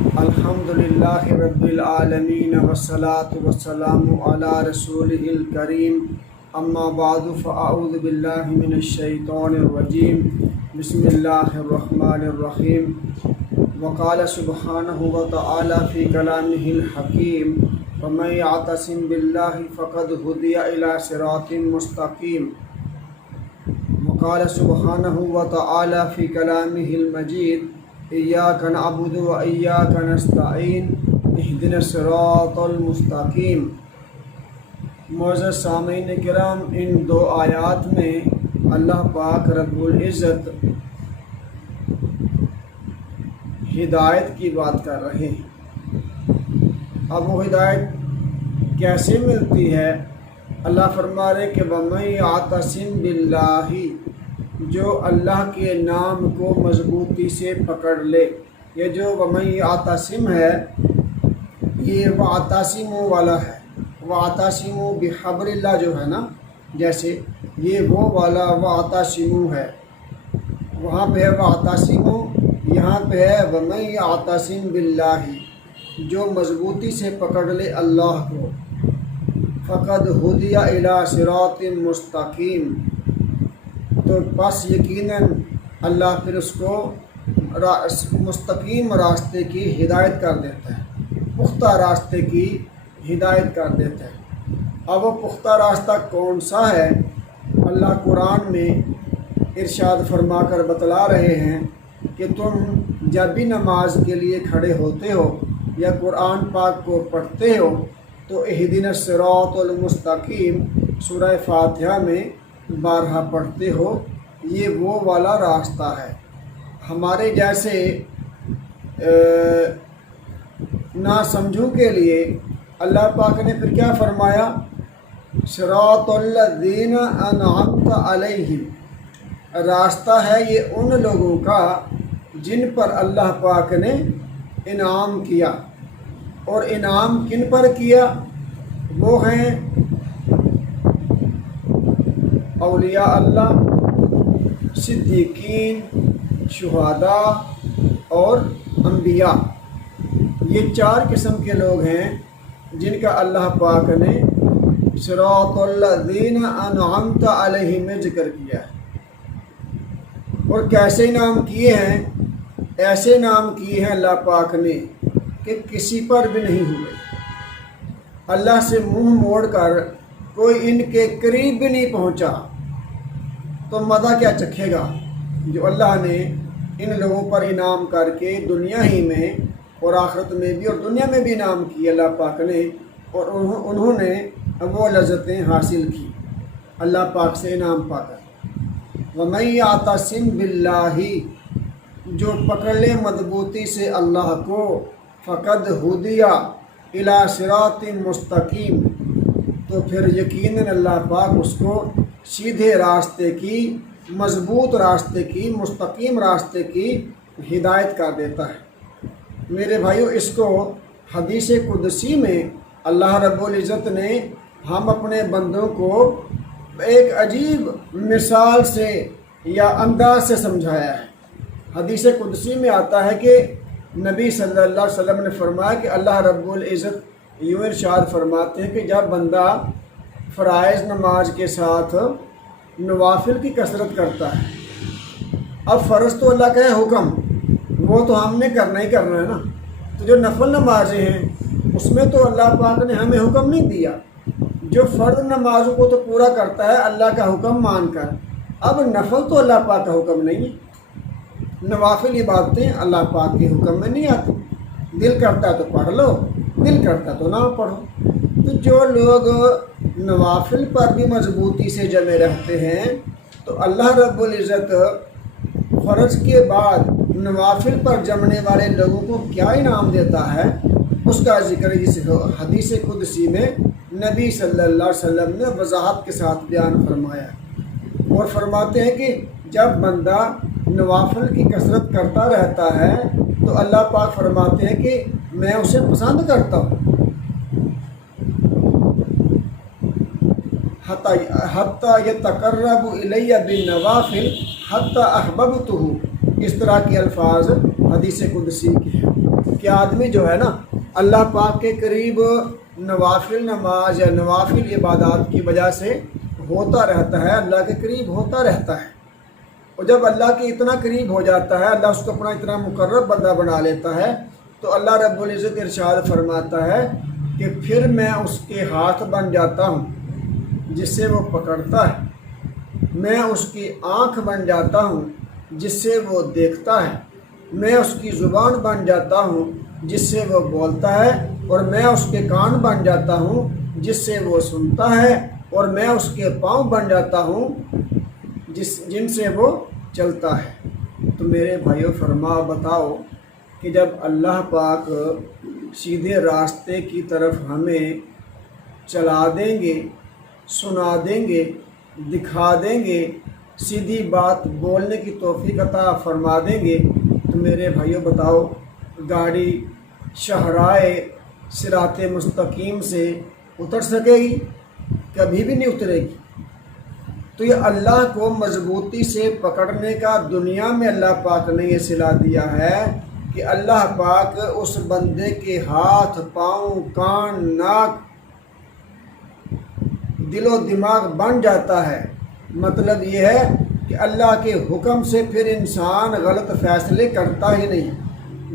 الحمدللہ رب العالمین والصلاة والسلام علی رسولہ الکریم اما بعد فاعوذ باللہ من الشیطان الرجیم بسم اللہ الرحمن الرحیم وقال سبحانہ وتعالی فی کلامہ الحکیم ومن یعتصم باللہ فقد ہدی الی صراط مستقیم وقال سبحانہ وتعالی فی کلامہ المجید ایاک نعبد و ایاک نستعین اہدنا الصراط المستقیم۔ معزز سامعین کرام، ان دو آیات میں اللہ پاک رب العزت ہدایت کی بات کر رہے ہیں۔ اب وہ ہدایت کیسے ملتی ہے؟ اللہ فرما رہے کہ وَمَن یعتصم بِاللَّہِ، جو اللہ کے نام کو مضبوطی سے پکڑ لے۔ یہ جو وَمَن یعتصم ہے، یہ وَاعْتَصِمُوا والا ہے۔ وَاعْتَصِمُوا بِحَبْلِ اللہ جو ہے نا، جیسے یہ وہ والا وَاعْتَصِمُوا ہے، وہاں پہ ہے وَاعْتَصِمُوا، یہاں پہ ہے وَمَن یعتصم بِاللَّہِ، جو مضبوطی سے پکڑ لے اللہ کو، فقد ہدی الی صراط مستقیم، تو بس یقیناً اللہ پھر اس کو مستقیم راستے کی ہدایت کر دیتا ہے، پختہ راستے کی ہدایت کر دیتا ہے۔ اب وہ پختہ راستہ کون سا ہے؟ اللہ قرآن میں ارشاد فرما کر بتلا رہے ہیں کہ تم جب بھی نماز کے لیے کھڑے ہوتے ہو یا قرآن پاک کو پڑھتے ہو تو اہدنا الصراط المستقیم سورہ فاتحہ میں بارہا پڑھتے ہو، یہ وہ والا راستہ ہے۔ ہمارے جیسے نا سمجھوں کے لیے اللہ پاک نے پھر کیا فرمایا؟ صراط الذین انعمت علیہم، راستہ ہے یہ ان لوگوں کا جن پر اللہ پاک نے انعام کیا۔ اور انعام کن پر کیا؟ وہ ہیں اولیاء اللہ، صدیقین، شہداء اور انبیاء۔ یہ چار قسم کے لوگ ہیں جن کا اللہ پاک نے صراط الذین انعمت علیہم میں ذکر کیا ہے۔ اور کیسے انعام کیے ہیں؟ ایسے انعام کیے ہیں اللہ پاک نے کہ کسی پر بھی نہیں ہوئے۔ اللہ سے منہ موڑ کر کوئی ان کے قریب بھی نہیں پہنچا، تو مزہ کیا چکھے گا؟ جو اللہ نے ان لوگوں پر انعام کر کے دنیا ہی میں اور آخرت میں بھی اور دنیا میں بھی انعام کیا اللہ پاک نے، اور انہوں نے وہ لذتیں حاصل کی اللہ پاک سے انعام پا کر۔ وَمَن یعتصم بِاللَّہِ، جو پکڑ لے مضبوطی سے اللہ کو، فقد ہدی الی صراط مستقیم، تو پھر یقیناً اللہ پاک اس کو سیدھے راستے کی، مضبوط راستے کی، مستقیم راستے کی ہدایت کر دیتا ہے۔ میرے بھائیو، اس کو حدیث قدسی میں اللہ رب العزت نے ہم اپنے بندوں کو ایک عجیب مثال سے یا انداز سے سمجھایا ہے۔ حدیث قدسی میں آتا ہے کہ نبی صلی اللہ علیہ وسلم نے فرمایا کہ اللہ رب العزت یوں ارشاد فرماتے ہیں کہ جب بندہ فرائض نماز کے ساتھ نوافل کی کثرت کرتا ہے، اب فرض تو اللہ کا ہے حکم، وہ تو ہم نے کرنا ہی کرنا ہے نا، تو جو نفل نمازیں ہیں اس میں تو اللہ پاک نے ہمیں حکم نہیں دیا، جو فرض نمازوں کو تو پورا کرتا ہے اللہ کا حکم مان کر، اب نفل تو اللہ پاک کا حکم نہیں ہے، نوافل عبادتیں اللہ پاک کے حکم میں نہیں آتی، دل کرتا تو پڑھ لو، دل کرتا تو نہ پڑھو۔ تو جو لوگ نوافل پر بھی مضبوطی سے جمے رہتے ہیں تو اللہ رب العزت فرض کے بعد نوافل پر جمنے والے لوگوں کو کیا انعام دیتا ہے، اس کا ذکر اس حدیث قدسی میں نبی صلی اللہ علیہ وسلم نے وضاحت کے ساتھ بیان فرمایا، اور فرماتے ہیں کہ جب بندہ نوافل کی کثرت کرتا رہتا ہے تو اللہ پاک فرماتے ہیں کہ میں اسے پسند کرتا ہوں، حتیٰ یتقرب الی بالنوافل حتیٰ احببتہ، اس طرح کے الفاظ حدیث قدسی کے ہیں۔ کہ آدمی جو ہے نا اللہ پاک کے قریب نوافل نماز یا نوافل عبادات کی وجہ سے ہوتا رہتا ہے، اللہ کے قریب ہوتا رہتا ہے، اور جب اللہ کے اتنا قریب ہو جاتا ہے، اللہ اس کو اپنا اتنا مقرب بندہ بنا لیتا ہے، تو اللہ رب العزت ارشاد فرماتا ہے کہ پھر میں اس کے ہاتھ بن جاتا ہوں جس سے وہ پکڑتا ہے، میں اس کی آنکھ بن جاتا ہوں جس سے وہ دیکھتا ہے، میں اس کی زبان بن جاتا ہوں جس سے وہ بولتا ہے، اور میں اس کے کان بن جاتا ہوں جس سے وہ سنتا ہے، اور میں اس کے پاؤں بن جاتا ہوں جن سے وہ چلتا ہے۔ تو میرے بھائیو بتاؤ کہ جب اللہ پاک سیدھے راستے کی طرف ہمیں چلا دیں گے، سنا دیں گے، دکھا دیں گے، سیدھی بات بولنے کی توفیق عطا فرما دیں گے، تو میرے بھائیو بتاؤ گاڑی شاہراہ صراط مستقیم سے اتر سکے گی؟ کبھی بھی نہیں اترے گی۔ تو یہ اللہ کو مضبوطی سے پکڑنے کا دنیا میں اللہ پاک نے یہ صلاح دیا ہے کہ اللہ پاک اس بندے کے ہاتھ، پاؤں، کان، ناک، دل و دماغ بن جاتا ہے۔ مطلب یہ ہے کہ اللہ کے حکم سے پھر انسان غلط فیصلے کرتا ہی نہیں،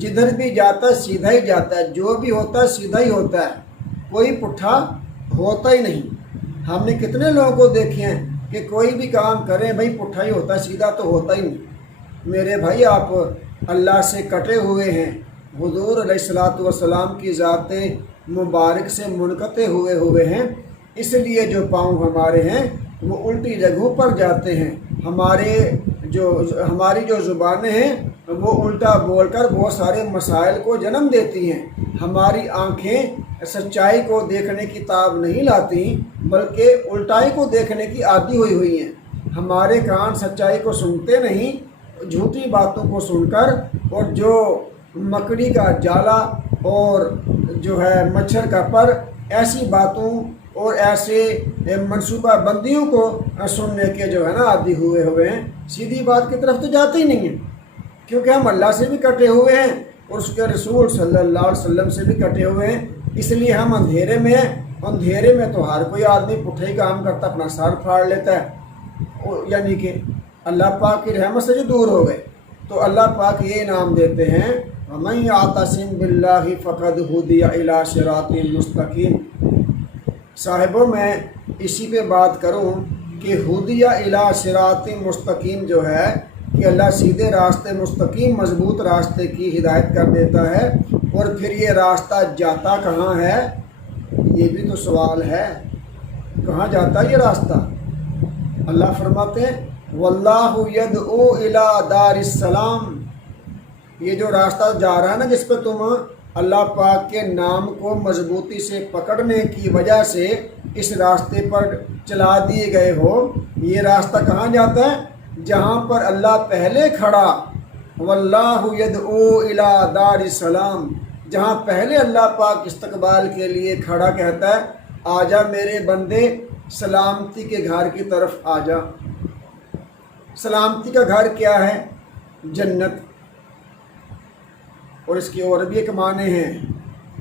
جدھر بھی جاتا ہے سیدھا ہی جاتا ہے، جو بھی ہوتا ہے سیدھا ہی ہوتا ہے، کوئی پٹھا ہوتا ہی نہیں۔ ہم نے کتنے لوگوں کو دیکھے ہیں کہ کوئی بھی کام کریں بھائی پٹھا ہی ہوتا ہے، سیدھا تو ہوتا ہی نہیں۔ میرے بھائی آپ اللہ سے کٹے ہوئے ہیں، حضور علیہ الصلاۃ والسلام کی ذات مبارک سے منقطع ہوئے ہیں، اس لیے جو پاؤں ہمارے ہیں وہ الٹی جگہوں پر جاتے ہیں، ہماری جو زبانیں ہیں وہ الٹا بول کر بہت سارے مسائل کو جنم دیتی ہیں، ہماری آنکھیں سچائی کو دیکھنے کی تاب نہیں لاتی بلکہ الٹائی کو دیکھنے کی عادی ہوئی ہیں، ہمارے کان سچائی کو سنتے نہیں، جھوٹی باتوں کو سن کر، اور جو مکڑی کا جالا اور جو ہے مچھر کا پر، ایسی باتوں اور ایسے منصوبہ بندیوں کو سننے کے جو ہے نا عادی ہوئے ہیں، سیدھی بات کی طرف تو جاتے ہی نہیں ہیں، کیونکہ ہم اللہ سے بھی کٹے ہوئے ہیں اور اس کے رسول صلی اللہ علیہ وسلم سے بھی کٹے ہوئے ہیں، اس لیے ہم اندھیرے میں ہیں۔ اندھیرے میں تو ہر کوئی آدمی پٹھے ہی کام کرتا، اپنا سر پھاڑ لیتا ہے، یعنی کہ اللہ پاک کی رحمت سے جو دور ہو گئے۔ تو اللہ پاک یہ انعام دیتے ہیں وَمَن يَعْتَصِم بِاللَّهِ فَقَدْ هُدِيَ إِلَىٰ صِرَاطٍ مُسْتَقِيمٍ۔ صاحبوں میں اسی پہ بات کروں کہ ہدیہ الی صراط مستقیم جو ہے کہ اللہ سیدھے راستے مستقیم مضبوط راستے کی ہدایت کر دیتا ہے، اور پھر یہ راستہ جاتا کہاں ہے؟ یہ بھی تو سوال ہے، کہاں جاتا ہے یہ راستہ؟ اللہ فرماتے ہیں واللہ یدعو الی دار السلام، یہ جو راستہ جا رہا ہے نا جس پہ تم اللہ پاک کے نام کو مضبوطی سے پکڑنے کی وجہ سے اس راستے پر چلا دیے گئے ہو، یہ راستہ کہاں جاتا ہے؟ جہاں پر اللہ پہلے کھڑا، واللہ یدعو الی دار السلام، جہاں پہلے اللہ پاک استقبال کے لیے کھڑا کہتا ہے آجا میرے بندے سلامتی کے گھر کی طرف آجا۔ سلامتی کا گھر کیا ہے؟ جنت، اور اس کی اور بھی ایک معنی ہے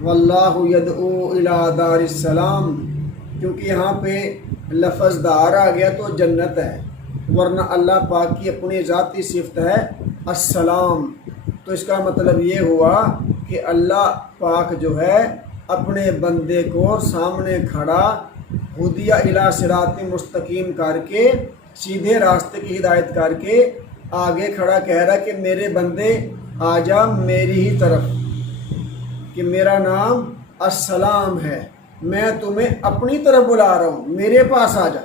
واللہ یدعو الی دار السلام، کیونکہ یہاں پہ لفظ دار آ گیا تو جنت ہے، ورنہ اللہ پاک کی اپنی ذاتی صفت ہے السلام۔ تو اس کا مطلب یہ ہوا کہ اللہ پاک جو ہے اپنے بندے کو سامنے کھڑا ہدیہ الی صراط مستقیم کر کے، سیدھے راستے کی ہدایت کر کے آگے کھڑا کہہ رہا کہ میرے بندے آجا میری ہی طرف، کہ میرا نام السلام ہے، میں تمہیں اپنی طرف بلا رہا ہوں، میرے پاس آ جا۔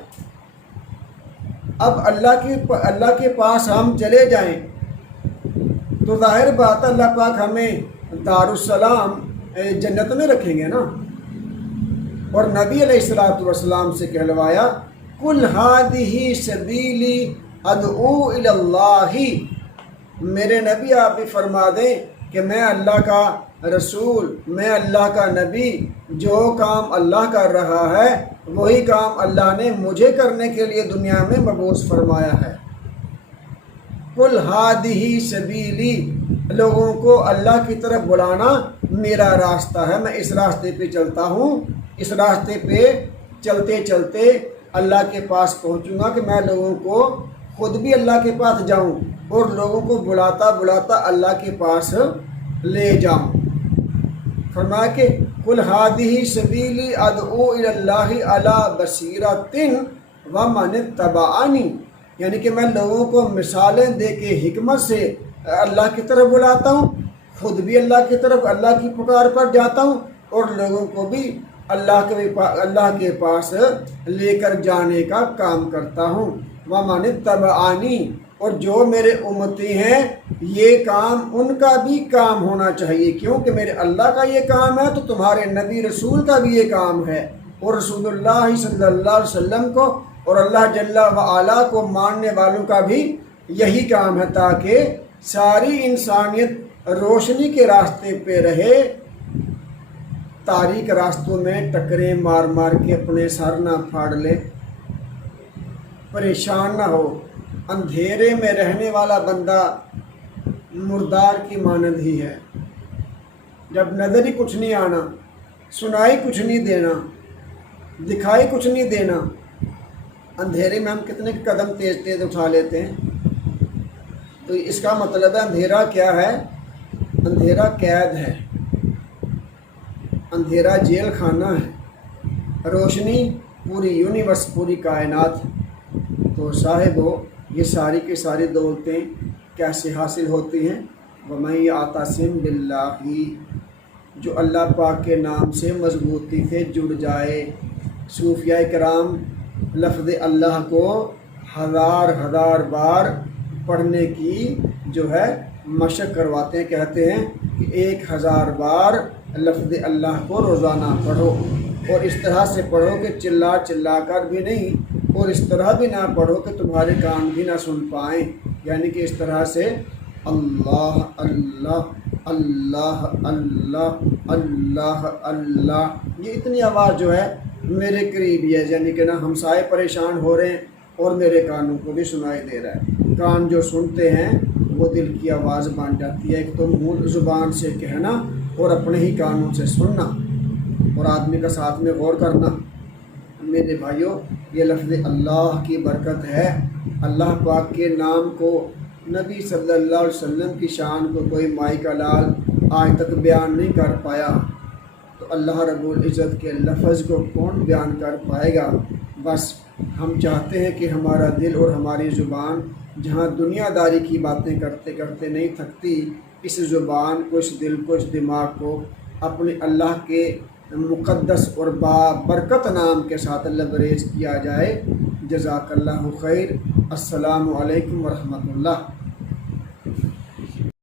اب اللہ کے پاس ہم چلے جائیں تو ظاہر بات ہے اللہ پاک ہمیں دارالسلام جنت میں رکھیں گے نا، اور نبی علیہ الصلوۃ والسلام سے کہلوایا قُلْ هَٰذِهِ سَبِيلِي أَدْعُو إِلَى اللَّهِ، میرے نبی آپ بھی فرما دیں کہ میں اللہ کا رسول، میں اللہ کا نبی، جو کام اللہ کر رہا ہے وہی کام اللہ نے مجھے کرنے کے لیے دنیا میں مبعوث فرمایا ہے۔ قل ہادی سبیلی، لوگوں کو اللہ کی طرف بلانا میرا راستہ ہے، میں اس راستے پہ چلتا ہوں، اس راستے پہ چلتے چلتے اللہ کے پاس پہنچوں گا کہ میں لوگوں کو خود بھی اللہ کے پاس جاؤں اور لوگوں کو بلاتا بلاتا اللہ کے پاس لے جاؤں۔ فرمایا کہ قل ہادی سبیلی ادعو الی اللہ علی بصیرۃ ومن اتبعنی، یعنی کہ میں لوگوں کو مثالیں دے کے حکمت سے اللہ کی طرف بلاتا ہوں، خود بھی اللہ کی طرف اللہ کی پکار پر جاتا ہوں اور لوگوں کو بھی اللہ کے پاس لے کر جانے کا کام کرتا ہوں۔ ومن اتبعنی، اور جو میرے امتی ہیں یہ کام ان کا بھی کام ہونا چاہیے، کیونکہ میرے اللہ کا یہ کام ہے تو تمہارے نبی رسول کا بھی یہ کام ہے، اور رسول اللہ صلی اللہ علیہ وسلم کو اور اللہ جل وعلا کو ماننے والوں کا بھی یہی کام ہے، تاکہ ساری انسانیت روشنی کے راستے پہ رہے، تاریک راستوں میں ٹکریں مار مار کے اپنے سر نہ پھاڑ لے، پریشان نہ ہو۔ اندھیرے میں رہنے والا بندہ مردار کی مانند ہی ہے، جب نظر ہی کچھ نہیں آنا، سنائی کچھ نہیں دینا، دکھائی کچھ نہیں دینا، اندھیرے میں ہم کتنے قدم تیز تیز اٹھا لیتے ہیں۔ تو اس کا مطلب ہے اندھیرا کیا ہے؟ اندھیرا قید ہے، اندھیرا جیل خانہ ہے، روشنی پوری یونیورس، پوری کائنات۔ تو صاحبو، یہ ساری کی ساری دولتیں کیسے حاصل ہوتی ہیں؟ وَمَن يَعْتَصِم بِاللَّهِ، جو اللہ پاک کے نام سے مضبوطی سے جڑ جائے۔ صوفیاء کرام لفظ اللہ کو ہزار بار پڑھنے کی جو ہے مشق کرواتے ہیں، کہتے ہیں کہ 1000 بار لفظ اللہ کو روزانہ پڑھو، اور اس طرح سے پڑھو کہ چلا چلا کر بھی نہیں، اور اس طرح بھی نہ پڑھو کہ تمہارے کان بھی نہ سن پائیں، یعنی کہ اس طرح سے اللہ اللہ اللہ اللہ اللہ اللہ، یہ اتنی آواز جو ہے میرے قریب ہی ہے، یعنی کہ نا ہمسائے پریشان ہو رہے ہیں اور میرے کانوں کو بھی سنائی دے رہا ہے۔ کان جو سنتے ہیں وہ دل کی آواز بن جاتی ہے، ایک تو منہ زبان سے کہنا اور اپنے ہی کانوں سے سننا، اور آدمی کا ساتھ میں غور کرنا۔ میرے بھائیوں، یہ لفظ اللہ کی برکت ہے۔ اللہ پاک کے نام کو، نبی صلی اللہ علیہ وسلم کی شان کو کوئی مائی کا لال آج تک بیان نہیں کر پایا، تو اللہ رب العزت کے لفظ کو کون بیان کر پائے گا؟ بس ہم چاہتے ہیں کہ ہمارا دل اور ہماری زبان جہاں دنیا داری کی باتیں کرتے کرتے نہیں تھکتی، اس زبان کو، اس دل کو، اس دماغ کو اپنے اللہ کے مقدس اور بابرکت نام کے ساتھ لبریز کیا جائے۔ جزاک اللہ خیر۔ السلام علیکم ورحمۃ اللہ۔